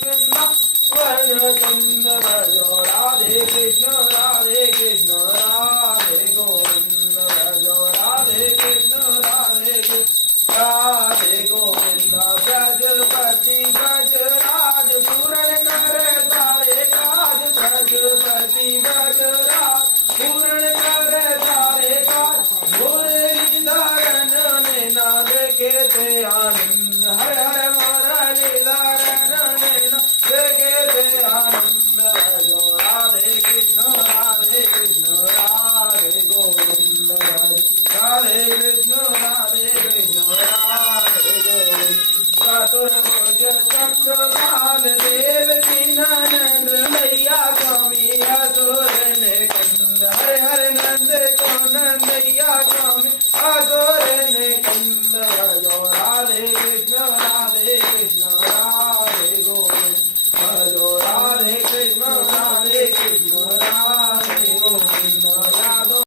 स्वर्ण चंद भजो राधे कृष्ण राधे गोविंद भजो राधे कृष्ण राधे गोविंद ब्रजपति ब्रज राज पूर्ण कर सारे काज ब्रजपति ब्रज राज पूर्ण कर सारे काज मुरली धरन नैना देखे ते आनंद हर हर मुरली धरन नैना देखे ते आनंद भजो राधे कृष्ण राधे गोविंद राधे कृष्ण राधे गोविंद चतुर्भुज चक्रपाल देव दीनानंद मैया स्वामी असुर ने कंद हरे हरे नंद को नंदैया स्वामी असुर ने कंद भजो राधे कृष्ण राधे गोविंद भजो राधे कृष्ण